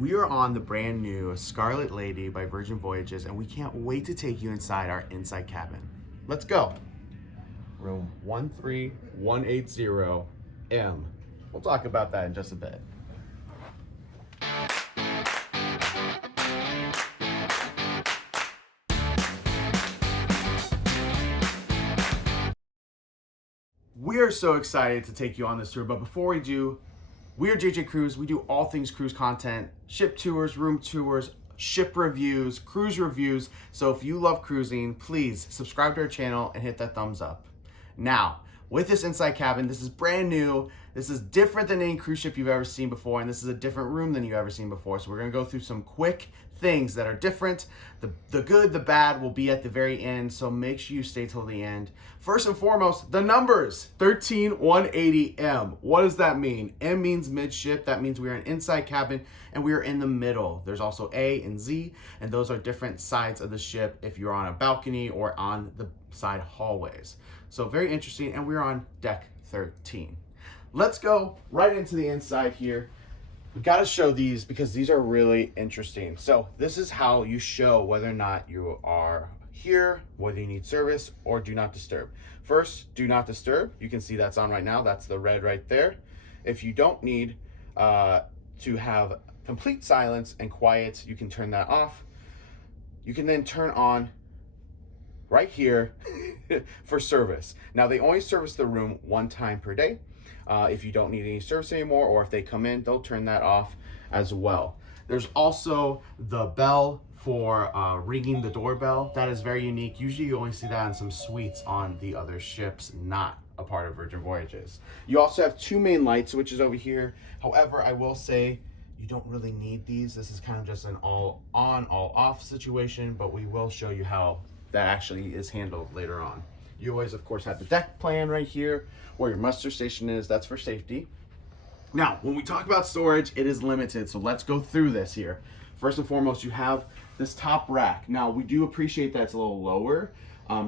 We are on the brand new Scarlet Lady by Virgin Voyages, and we can't wait to take you inside our inside cabin. Let's go. Room 13180M. We'll talk about that in just a bit. We are so excited to take you on this tour, but before we do, we are JJ Cruise. We do all things cruise content, ship tours, room tours, ship reviews, cruise reviews. So if you love cruising, please subscribe to our channel and hit that thumbs up. Now, with this inside cabin, this is brand new. This is different than any cruise ship you've ever seen before, and this is a different room than you've ever seen before. So we're gonna go through some quick things that are different. The good, the bad will be at the very end, so make sure you stay till the end. First and foremost, the numbers, 13180M. What does that mean? M means midship. That means we are an inside cabin and we are in the middle. There's also A and Z, and those are different sides of the ship if you're on a balcony or on the side hallways. So very interesting, and we're on deck 13. Let's go right into the inside here. We got to show these because these are really interesting. So this is how you show whether or not you are here, whether you need service or do not disturb. First, do not disturb. You can see that's on right now. That's the red right there. If you don't need to have complete silence and quiet, you can turn that off. You can then turn on right here for service. Now they only service the room one time per day. If you don't need any service anymore, or if they come in, they'll turn that off as well. There's also the bell for ringing the doorbell. That is very unique. Usually you only see that in some suites on the other ships, not a part of Virgin Voyages. You also have two main light switches over here. However, I will say you don't really need these. This is kind of just an all on, all off situation, but we will show you how that actually is handled later on. You always, of course, have the deck plan right here where your muster station is. That's for safety. Now, when we talk about storage, it is limited, so let's go through this here. First and foremost, you have this top rack. Now, we do appreciate that it's a little lower,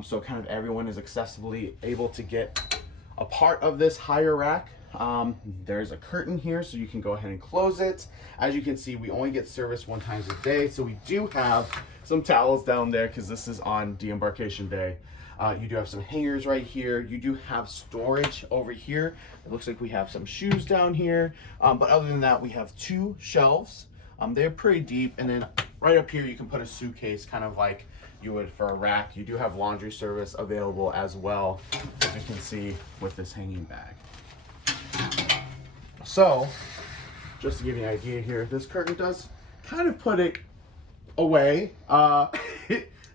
so kind of everyone is accessibly able to get a part of this higher rack. There's a curtain here, so you can go ahead and close it. As you can see, we only get service one time a day, so we do have some towels down there because this is on de-embarkation day. You do have some hangers right here. You do have storage over here. It looks like we have some shoes down here. But other than that, we have two shelves. They're pretty deep. And then right up here, you can put a suitcase, kind of like you would for a rack. You do have laundry service available as well, as you can see with this hanging bag. So, just to give you an idea here, this curtain does kind of put it away.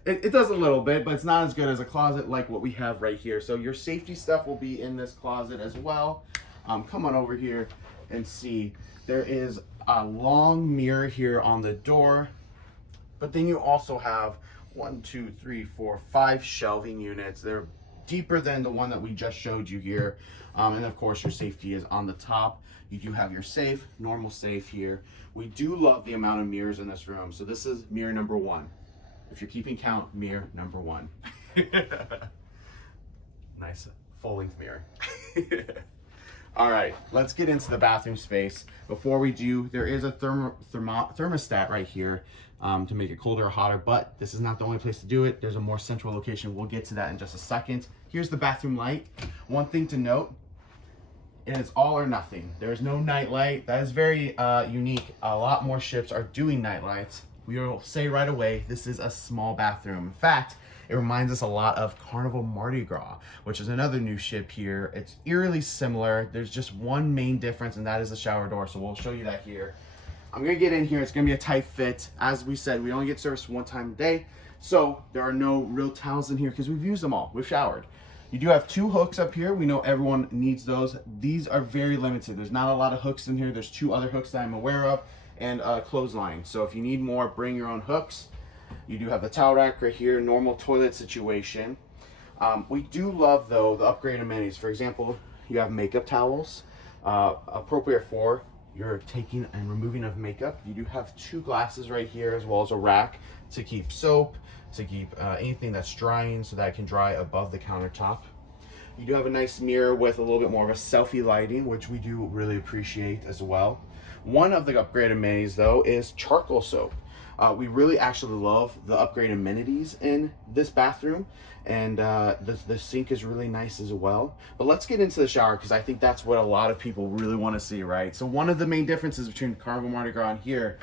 It does a little bit, but it's not as good as a closet like what we have right here. So your safety stuff will be in this closet as well. Come on over here and see. There is a long mirror here on the door, but then you also have 1, 2, 3, 4, 5 shelving units. They're deeper than the one that we just showed you here. And of course your safety is on the top. You do have your safe, normal safe here. We do love the amount of mirrors in this room. So this is mirror number 1. If you're keeping count, mirror number 1. Nice full-length mirror. All right, let's get into the bathroom space. Before we do, there is a thermostat right here to make it colder or hotter, but this is not the only place to do it. There's a more central location. We'll get to that in just a second. Here's the bathroom light. One thing to note, it is all or nothing. There's no night light. That is very unique. A lot more ships are doing night lights. We will say right away, this is a small bathroom. In fact, it reminds us a lot of Carnival Mardi Gras, which is another new ship here. It's eerily similar. There's just one main difference, and that is the shower door. So we'll show you that here. I'm gonna get in here. It's gonna be a tight fit. As we said, we only get service one time a day. So there are no real towels in here because we've used them all. We've showered. You do have 2 hooks up here. We know everyone needs those. These are very limited. There's not a lot of hooks in here. There's 2 other hooks that I'm aware of, and a clothesline. So if you need more, bring your own hooks. You do have the towel rack right here, normal toilet situation. We do love though the upgraded amenities. For example, you have makeup towels, appropriate for your taking and removing of makeup. You do have 2 glasses right here, as well as a rack to keep soap, to keep anything that's drying so that it can dry above the countertop. You do have a nice mirror with a little bit more of a selfie lighting, which we do really appreciate as well. One of the upgraded amenities though is charcoal soap. We really actually love the upgraded amenities in this bathroom, and the sink is really nice as well. But let's get into the shower, because I think that's what a lot of people really want to see, right? So one of the main differences between Carnival Mardi Gras and here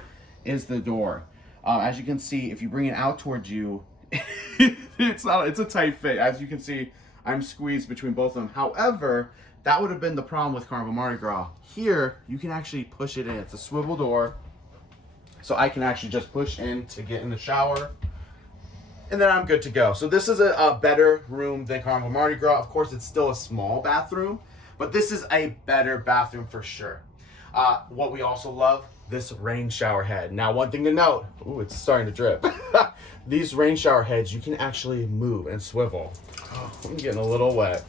is the door. As you can see, if you bring it out towards you, it's a tight fit. As you can see, I'm squeezed between both of them. However, that would have been the problem with Carnival Mardi Gras. Here, you can actually push it in. It's a swivel door. So I can actually just push in to get in the shower, and then I'm good to go. So this is a better room than Carnival Mardi Gras. Of course, it's still a small bathroom, but this is a better bathroom for sure. What we also love, this rain shower head. Now, one thing to note, ooh, it's starting to drip. These rain shower heads, you can actually move and swivel. Oh, I'm getting a little wet.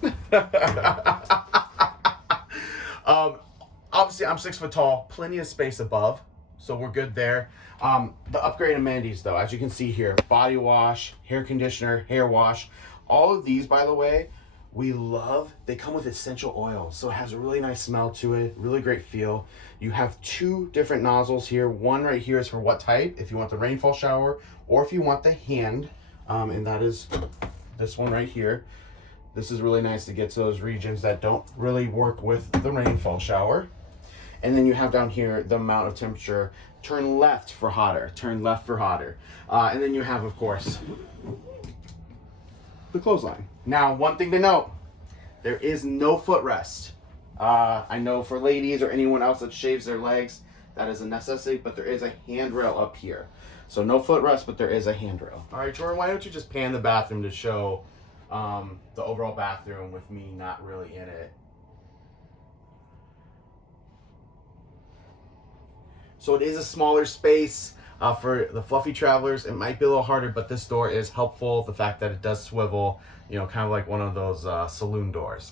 Obviously, I'm 6 foot tall, plenty of space above, so we're good there. The upgrade amenities though, as you can see here, body wash, hair conditioner, hair wash. All of these, by the way, we love. They come with essential oils, so it has a really nice smell to it, really great feel. You have 2 different nozzles here. One right here is for what type, if you want the rainfall shower, or if you want the hand, and that is this one right here. This is really nice to get to those regions that don't really work with the rainfall shower. And then you have down here the amount of temperature. Turn left for hotter, turn left for hotter. And then you have, of course, the clothesline. Now, one thing to note, there is no footrest. I know for ladies or anyone else that shaves their legs, that is a necessity, but there is a handrail up here. So no footrest, but there is a handrail. All right, Jordan, why don't you just pan the bathroom to show the overall bathroom with me not really in it. So it is a smaller space. For the fluffy travelers, it might be a little harder, but this door is helpful. The fact that it does swivel, you know, kind of like one of those saloon doors.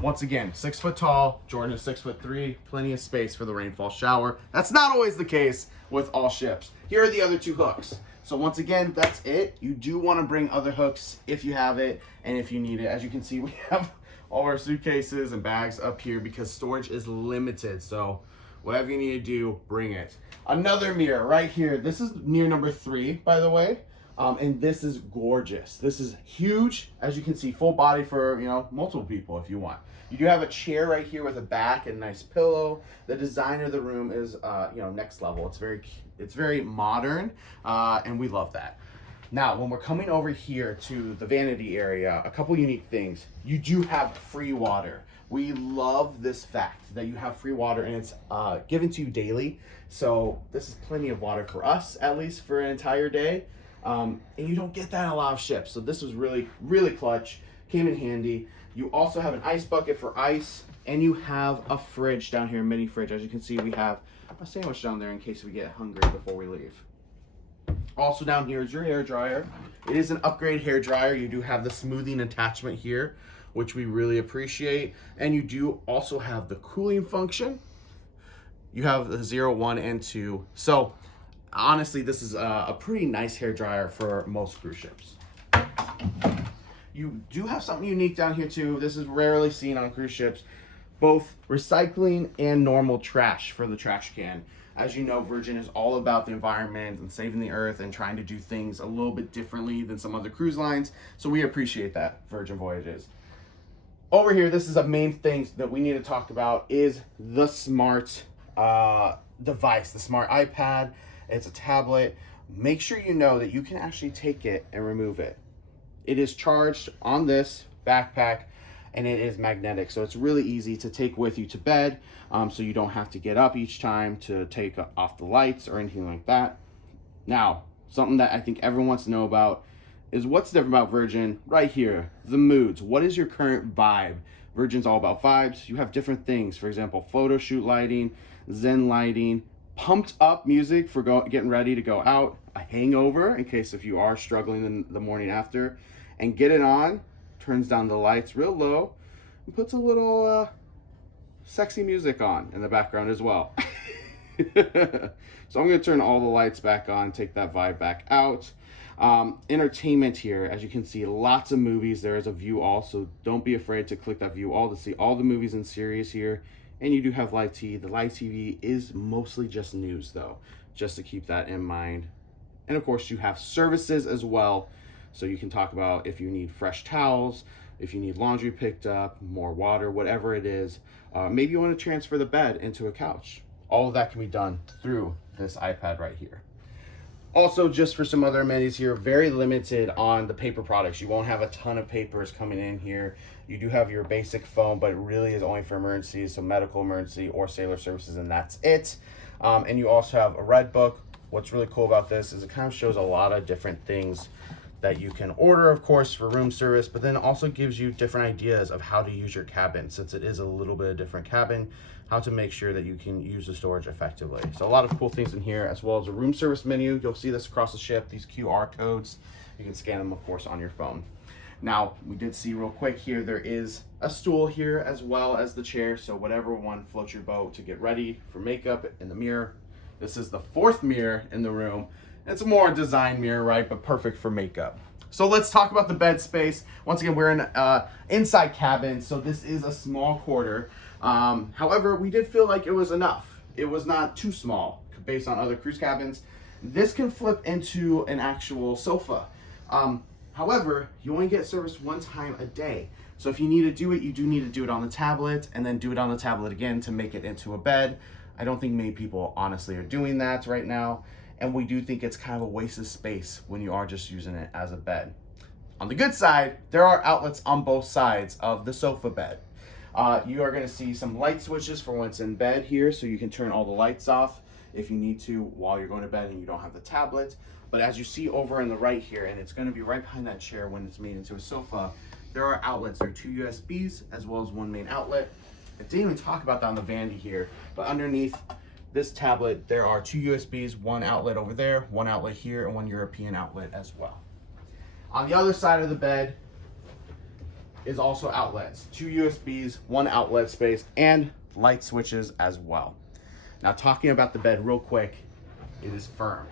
Once again, 6 foot tall, Jordan is 6'3", plenty of space for the rainfall shower. That's not always the case with all ships. Here are the other 2 hooks. So once again, that's it. You do want to bring other hooks if you have it and if you need it. As you can see, we have all our suitcases and bags up here because storage is limited. So whatever you need to do, bring it. Another mirror right here. This is mirror number 3, by the way. And this is gorgeous. This is huge. As you can see, full body for, you know, multiple people if you want. You do have a chair right here with a back and a nice pillow. The design of the room is, you know, next level. It's very modern, and we love that. Now, when we're coming over here to the vanity area, a couple unique things. You do have free water. We love this fact that you have free water, and it's given to you daily. So this is plenty of water for us, at least for an entire day. And you don't get that in a lot of ships. So this was really, really clutch, came in handy. You also have an ice bucket for ice, and you have a fridge down here, a mini fridge. As you can see, we have a sandwich down there in case we get hungry before we leave. Also down here is your hair dryer. It is an upgrade hair dryer. You do have the smoothing attachment here, which we really appreciate. And you do also have the cooling function. You have the 0, 1, and 2. So honestly, this is a pretty nice hair dryer for most cruise ships. You do have something unique down here too. This is rarely seen on cruise ships. Both recycling and normal trash for the trash can. As you know, Virgin is all about the environment and saving the earth and trying to do things a little bit differently than some other cruise lines. So we appreciate that, Virgin Voyages. Over here, this is a main thing that we need to talk about is the smart device, the smart iPad. It's a tablet. Make sure you know that you can actually take it and remove it. It is charged on this backpack, and it is magnetic, so it's really easy to take with you to bed, so you don't have to get up each time to take off the lights or anything like that. Now, something that I think everyone wants to know about is what's different about Virgin right here, the moods. What is your current vibe? Virgin's all about vibes. You have different things, for example, photo shoot lighting, zen lighting, pumped up music for getting ready to go out, a hangover in case if you are struggling in the morning after, and get it on, turns down the lights real low, and puts a little sexy music on in the background as well. So I'm going to turn all the lights back on, take that vibe back out. Entertainment here, as you can see, lots of movies. There is a view all, so don't be afraid to click that view all to see all the movies and series here And you do have live TV. The live TV is mostly just news though, just to keep that in mind. And of course you have services as well. So you can talk about if you need fresh towels, if you need laundry picked up, more water, whatever it is. Maybe you want to transfer the bed into a couch. All of that can be done through this iPad right here. Also, just for some other amenities here, very limited on the paper products. You won't have a ton of papers coming in here. You do have your basic phone, but it really is only for emergencies, so medical emergency or sailor services, and that's it. And you also have a red book. What's really cool about this is it kind of shows a lot of different things that you can order, of course, for room service, but then also gives you different ideas of how to use your cabin, since it is a little bit of different cabin, how to make sure that you can use the storage effectively. So a lot of cool things in here, as well as a room service menu. You'll see this across the ship, these QR codes. You can scan them, of course, on your phone. Now, we did see real quick here, there is a stool here as well as the chair. So whatever one floats your boat to get ready for makeup in the mirror. This is the 4th mirror in the room. It's a more design mirror, right? But perfect for makeup. So let's talk about the bed space. Once again, we're in inside cabin. So this is a small quarter. However, we did feel like it was enough. It was not too small based on other cruise cabins. This can flip into an actual sofa. However, you only get service one time a day. So if you need to do it, you do need to do it on the tablet and then do it on the tablet again to make it into a bed. I don't think many people honestly are doing that right now. And we do think it's kind of a waste of space when you are just using it as a bed. On the good side, there are outlets on both sides of the sofa bed. You are going to see some light switches for when it's in bed here, so you can turn all the lights off if you need to while you're going to bed and you don't have the tablet. But as you see over on the right here, and it's going to be right behind that chair when it's made into a sofa, there are outlets. There are 2 USBs as well as 1 main outlet. I didn't even talk about that on the vanity here, but underneath this tablet, there are 2 USBs, 1 outlet over there, 1 outlet here, and 1 European outlet as well. On the other side of the bed is also outlets, 2 USBs, 1 outlet space, and light switches as well. Now, talking about the bed real quick, it is firm.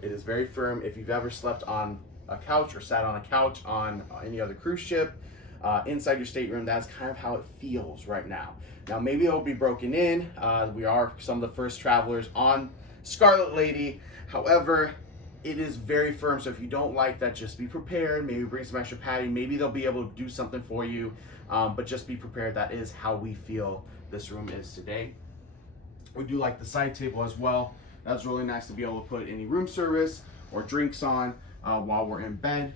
It is very firm. If you've ever slept on a couch or sat on a couch on any other cruise ship, inside your stateroom, that's kind of how it feels right now. Now, maybe it'll be broken in. We are some of the first travelers on Scarlet Lady. However, it is very firm. So if you don't like that, just be prepared. Maybe bring some extra padding. Maybe they'll be able to do something for you. But just be prepared. That is how we feel this room is today. We do like the side table as well. That's really nice to be able to put any room service or drinks on while we're in bed.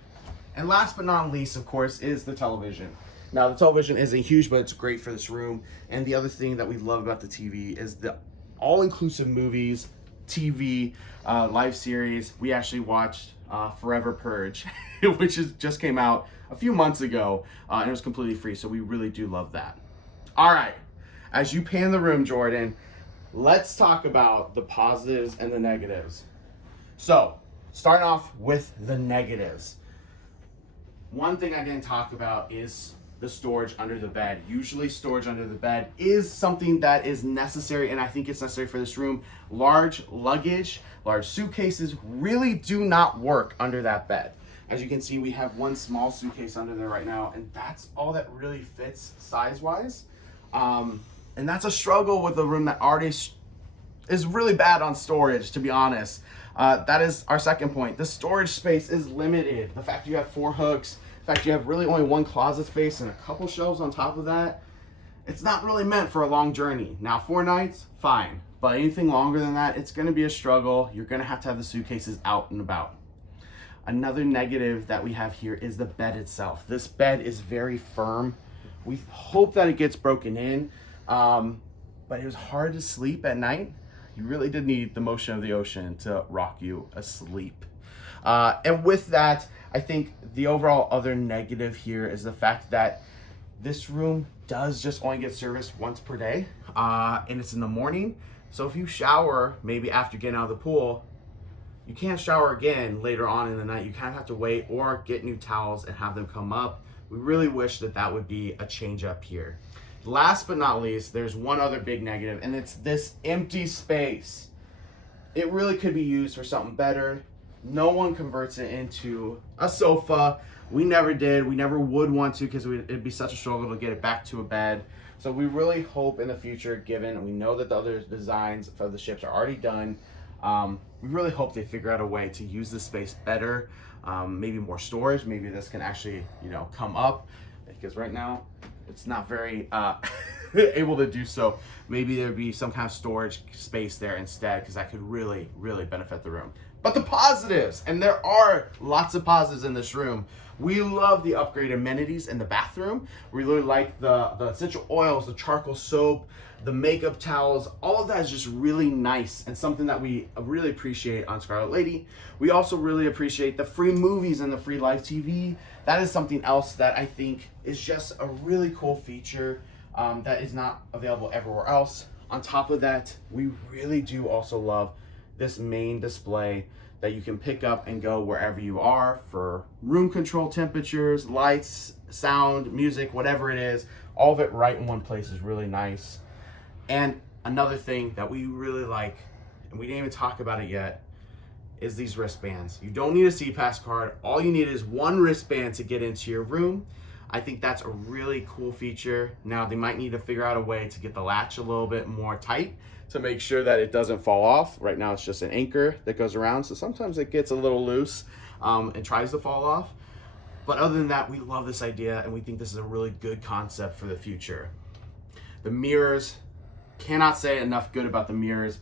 And last but not least, of course, is the television. Now, the television isn't huge, but it's great for this room. And the other thing that we love about the TV is the all-inclusive movies, TV, live series. We actually watched Forever Purge, which just came out a few months ago, and it was completely free. So we really do love that. All right, as you pan the room, Jordan, let's talk about the positives and the negatives. So, starting off with the negatives. One thing I didn't talk about is the storage under the bed. Usually storage under the bed is something that is necessary, and I think it's necessary for this room. Large luggage, large suitcases really do not work under that bed. As you can see, we have 1 small suitcase under there right now, and that's all that really fits size-wise. And that's a struggle with a room that already is really bad on storage, to be honest. That is our second point. The storage space is limited. The fact you have 4 hooks, the fact you have really only 1 closet space and a couple shelves on top of that, it's not really meant for a long journey. Now, 4 nights, fine. But anything longer than that, it's gonna be a struggle. You're gonna have to have the suitcases out and about. Another negative that we have here is the bed itself. This bed is very firm. We hope that it gets broken in, but it was hard to sleep at night. You really did need the motion of the ocean to rock you asleep. And with that, I think the overall other negative here is the fact that this room does just only get service once per day, and it's in the morning. So if you shower maybe after getting out of the pool, you can't shower again later on in the night. You kind of have to wait or get new towels and have them come up. We really wish that that would be a change up here. Last but not least, there's one other big negative, and it's this empty space. It really could be used for something better. No one converts it into a sofa. We never did. We never would want to, because it'd be such a struggle to get it back to a bed. So we really hope in the future, given we know that the other designs for the ships are already done, we really hope they figure out a way to use this space better. Maybe more storage. Maybe this can actually, come up, because right now it's not very able to do so. Maybe there'd be some kind of storage space there instead, because that could really, really benefit the room. But the positives, and there are lots of positives in this room. We love the upgraded amenities in the bathroom. We really like the essential oils, the charcoal soap, the makeup towels. All of that is just really nice and something that we really appreciate on Scarlet Lady. We also really appreciate the free movies and the free live TV. That is something else that I think is just a really cool feature that is not available everywhere else. On top of that, we really do also love this main display that you can pick up and go wherever you are for room control, temperatures, lights, sound, music, whatever it is. All of it right in one place is really nice. And another thing that we really like, and we didn't even talk about it yet, is these wristbands. You don't need a SeaPass card. All you need is one wristband to get into your room. I think that's a really cool feature. Now, they might need to figure out a way to get the latch a little bit more tight to make sure that it doesn't fall off. Right now, it's just an anchor that goes around, so sometimes it gets a little loose and tries to fall off. But other than that, we love this idea, and we think this is a really good concept for the future. The mirrors, cannot say enough good about the mirrors.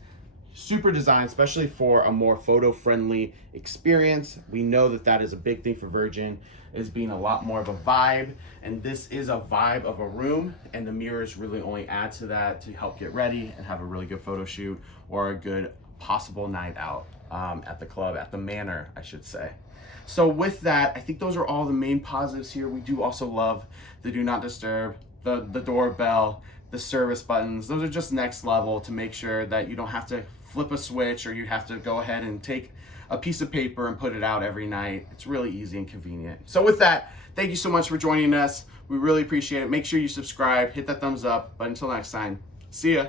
Super designed, especially for a more photo-friendly experience. We know that that is a big thing for Virgin, is being a lot more of a vibe, and this is a vibe of a room, and the mirrors really only add to that to help get ready and have a really good photo shoot or a good possible night out at the club, at the manor, I should say. So with that, I think those are all the main positives here. We do also love the do not disturb, the doorbell, the service buttons. Those are just next level to make sure that you don't have to flip a switch, or you have to go ahead and take a piece of paper and put it out every night. It's really easy and convenient. So with that, thank you so much for joining us. We really appreciate it. Make sure you subscribe, hit that thumbs up. But until next time, see ya.